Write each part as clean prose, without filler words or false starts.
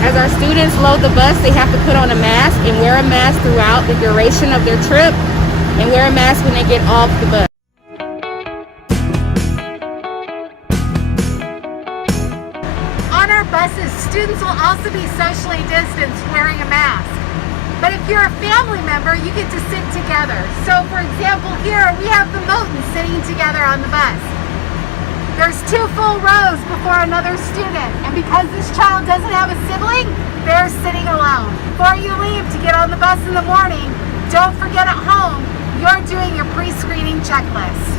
As our students load the bus, they have to put on a mask and wear a mask throughout the duration of their trip, and wear a mask when they get off the bus. On our buses, students will also be socially distanced wearing a mask. But if you're a family member, you get to sit together. So for example, here we have the Motons sitting together on the bus. There's 2 full rows before another student, and because this child doesn't have a sibling, they're sitting alone. Before you leave to get on the bus in the morning, don't forget at home, you're doing your pre-screening checklist.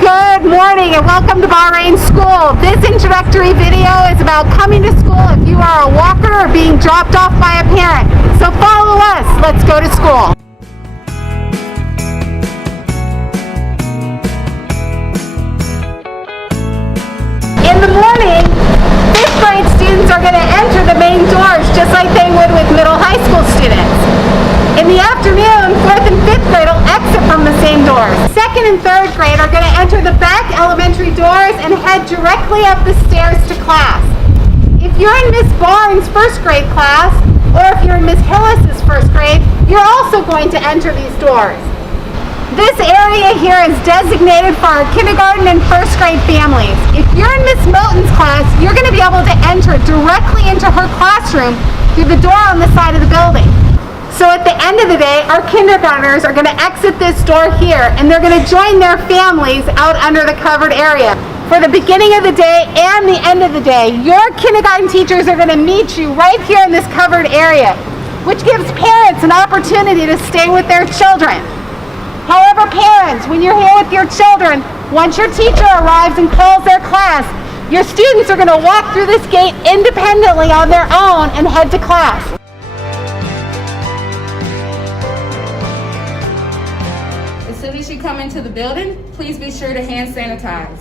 Good morning and welcome to Bahrain School. This introductory video is about coming to school if you are a walker or being dropped off by a parent. So follow us. Let's go to school. In the morning, 5th grade students are going to enter the main doors just like they would with middle high school students. In the afternoon, 4th and 5th grade will exit from the same doors. 2nd and 3rd grade are going to enter the back elementary doors and head directly up the stairs to class. If you're in Miss Barnes' 1st grade class, or if you're in Miss Hillis's 1st grade, you're also going to enter these doors. This area here is designated for our kindergarten and 1st grade families. If you're in Miss Moten's class, you're going to be able to enter directly into her classroom through the door on the side of the building. So at the end of the day, our kindergartners are going to exit this door here and they're going to join their families out under the covered area. For the beginning of the day and the end of the day, your kindergarten teachers are going to meet you right here in this covered area, which gives parents an opportunity to stay with their children. However, parents, when you're here with your children, once your teacher arrives and calls their class, your students are going to walk through this gate independently on their own and head to class. As soon as you come into the building, please be sure to hand sanitize.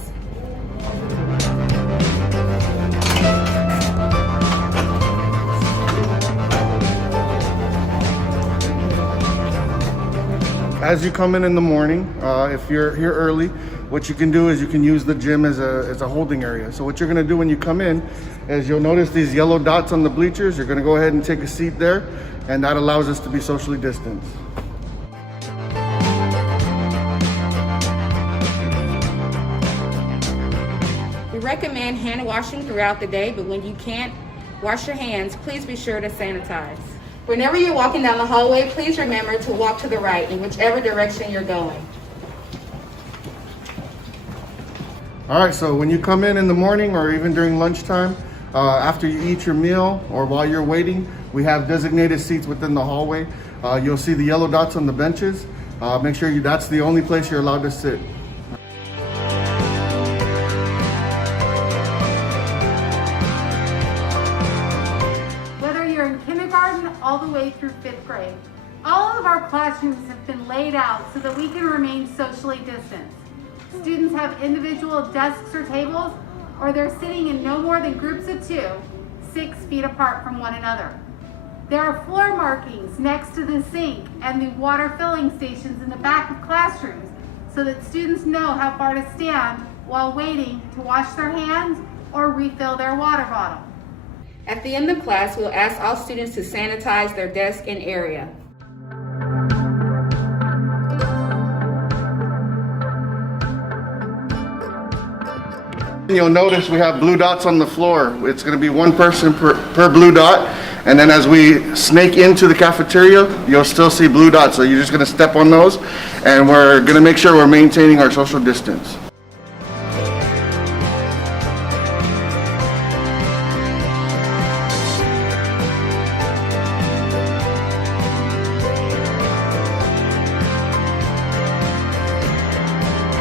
As you come in the morning, if you're here early, what you can do is you can use the gym as a holding area. So what you're gonna do when you come in is you'll notice these yellow dots on the bleachers. You're gonna go ahead and take a seat there, and that allows us to be socially distanced. We recommend hand washing throughout the day, but when you can't wash your hands, please be sure to sanitize. Whenever you're walking down the hallway, please remember to walk to the right in whichever direction you're going. All right, so when you come in the morning or even during lunchtime, after you eat your meal or while you're waiting, we have designated seats within the hallway. You'll see the yellow dots on the benches. Make sure that's the only place you're allowed to sit. All the way through 5th grade. All of our classrooms have been laid out so that we can remain socially distanced. Students have individual desks or tables, or they're sitting in no more than groups of 2, 6 feet apart from one another. There are floor markings next to the sink and the water filling stations in the back of classrooms so that students know how far to stand while waiting to wash their hands or refill their water bottle. At the end of class, we'll ask all students to sanitize their desk and area. You'll notice we have blue dots on the floor. It's going to be one person per blue dot, and then as we snake into the cafeteria, you'll still see blue dots. So you're just going to step on those, and we're going to make sure we're maintaining our social distance.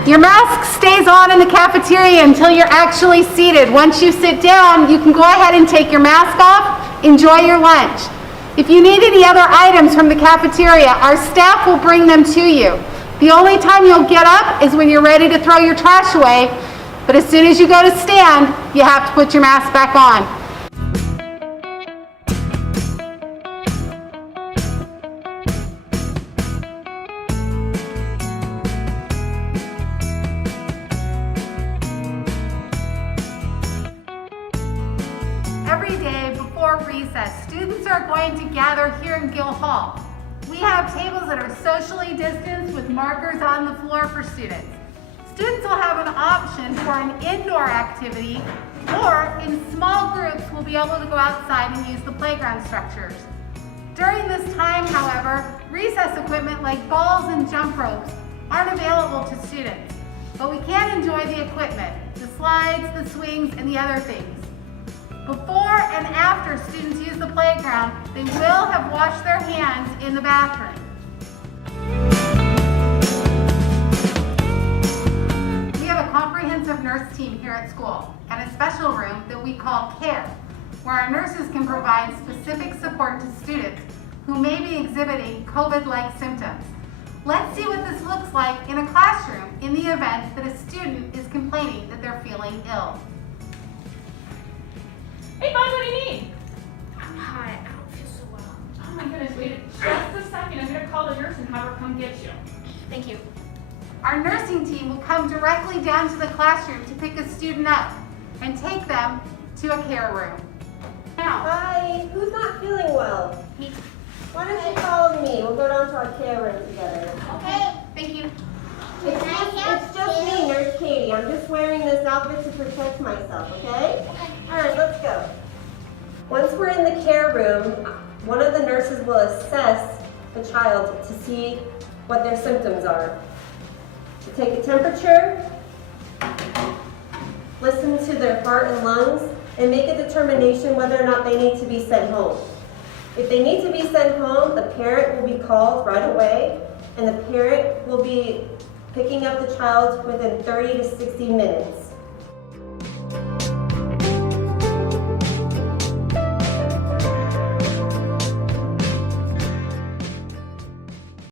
Your mask stays on in the cafeteria until you're actually seated. Once you sit down, you can go ahead and take your mask off, enjoy your lunch. If you need any other items from the cafeteria, our staff will bring them to you. The only time you'll get up is when you're ready to throw your trash away, But as soon as you go to stand, you have to put your mask back on. Every day before recess, students are going to gather here in Gill Hall. We have tables that are socially distanced with markers on the floor for students. Students will have an option for an indoor activity, or in small groups will be able to go outside and use the playground structures. During this time, however, recess equipment like balls and jump ropes aren't available to students, but we can enjoy the equipment, the slides, the swings, and the other things. Before and after students use the playground, they will have washed their hands in the bathroom. We have a comprehensive nurse team here at school and a special room that we call CARE, where our nurses can provide specific support to students who may be exhibiting COVID-like symptoms. Let's see what this looks like in a classroom in the event that a student is complaining that they're feeling ill. Hey, Buzz, what do you need? I'm hot. I don't feel so well. Oh my goodness, wait just a second. I'm gonna call the nurse and have her come get you. Thank you. Our nursing team will come directly down to the classroom to pick a student up and take them to a care room. Now, Hi, who's not feeling well? Me. Why don't you follow me? We'll go down to our care room together. Okay. Thank you. It's just me, Nurse Katie. I'm just wearing this outfit to protect myself, okay? All right, let's go. Once we're in the care room, one of the nurses will assess the child to see what their symptoms are. To take a temperature, listen to their heart and lungs, and make a determination whether or not they need to be sent home. If they need to be sent home, the parent will be called right away, and the parent will be picking up the child within 30 to 60 minutes.